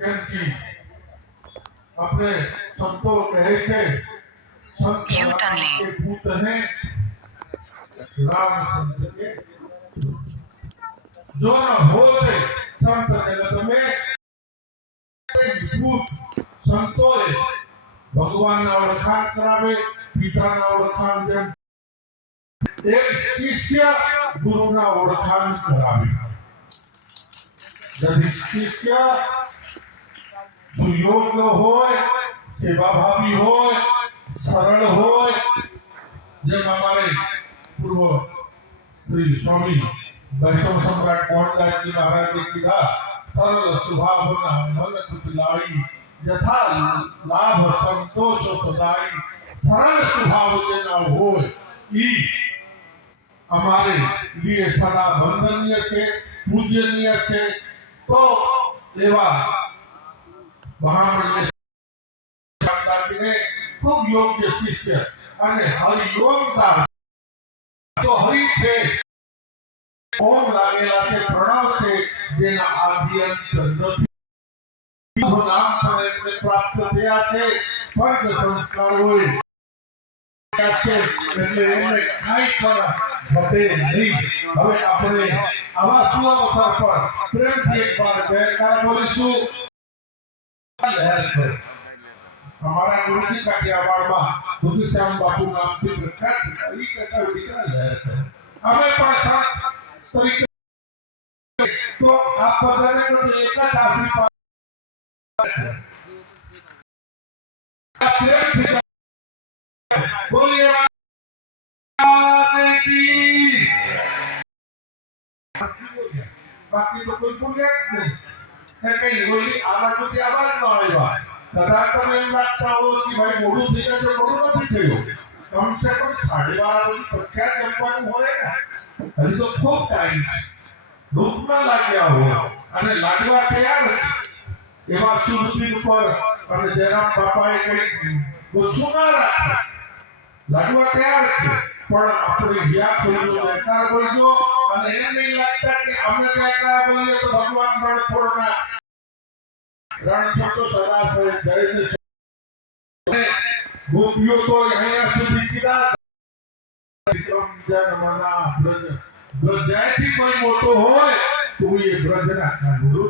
કેમ કે આપણે સંતો કહે છે संत राम के पूत हैं राम संत के जो न होते संत जगत में पूत संतोए भगवान ना ओळखाण करावे पिता ना ओळखाण જેમ एक शिष्य गुरु ना ओळखाण करावे यदि शिष्य सुयोग्य होय सेवाभावी होय सरल होय જેમ અમારે પૂર્વ શ્રી સ્વામી वैष्णव सम्राट मोहनदास जी महाराज ने कहा सरल स्वभाव होना मन कुतलाई यथा लाभ संतोष सदाई सरल स्वभाव जेना होय ई हमारे लिए सदा वंदनीय છે પૂજનીય છે તો એવા મહામંડળ ને ખૂબ યોગ્ય શિષ્ય અને હરિયોગતા તો હરિ છે ઓમ લાગેલા છે પ્રણવ છે જેના આદિ અંત નથી નામ પણ એમને પ્રાપ્ત થયા છે પંચ સંસ્કાર હોય એટલે એમને કાંઈ પણ ઘટે નહીં હવે આપણે આવા સુઅવસર પર પ્રેમથી એકવાર જયકાર બોલીશું લહેર કરો हमारा गुरुजी काठियावाड़ बुद्धश्याम बापू नाम से प्रख्यात ई कथा दिखा लहर है हमें पासा तरीके तो आप बदलने को एक आशीर्वाद बोलिए बाकी तो कोई बोले नहीं है कहीं बोली आवाज तो आवाज ना आएगा कदाच તમે એમ લાગતા હો કે ભાઈ મોડું થઈ ગયું છે મોડું નથી થયું કમસે કમ 12:30 પછી જમવાનું હોય ને હજી તો ખૂબ ટાઈમ છે ભૂખમાં લાગ્યા હોય અને લાડવા તૈયાર છે એવા શુભ દિન પર અને જયરામ બાપાએ કંઈ ઓછું ના રાખે લાડવા તૈયાર છે પણ આપણે વ્યા ખોલ્યો વેકાર બોલજો અને એમ નહીં લાગતા કે અમે વેકાર બોલીએ તો ભગવાન બળ છોડના रणछोड़ सदा से जय गोपियों तो यहाँ सुधी किया विक्रम जन मना ब्रज ब्रज जैसी कोई मोटो होए तो ये ब्रज ना गुरु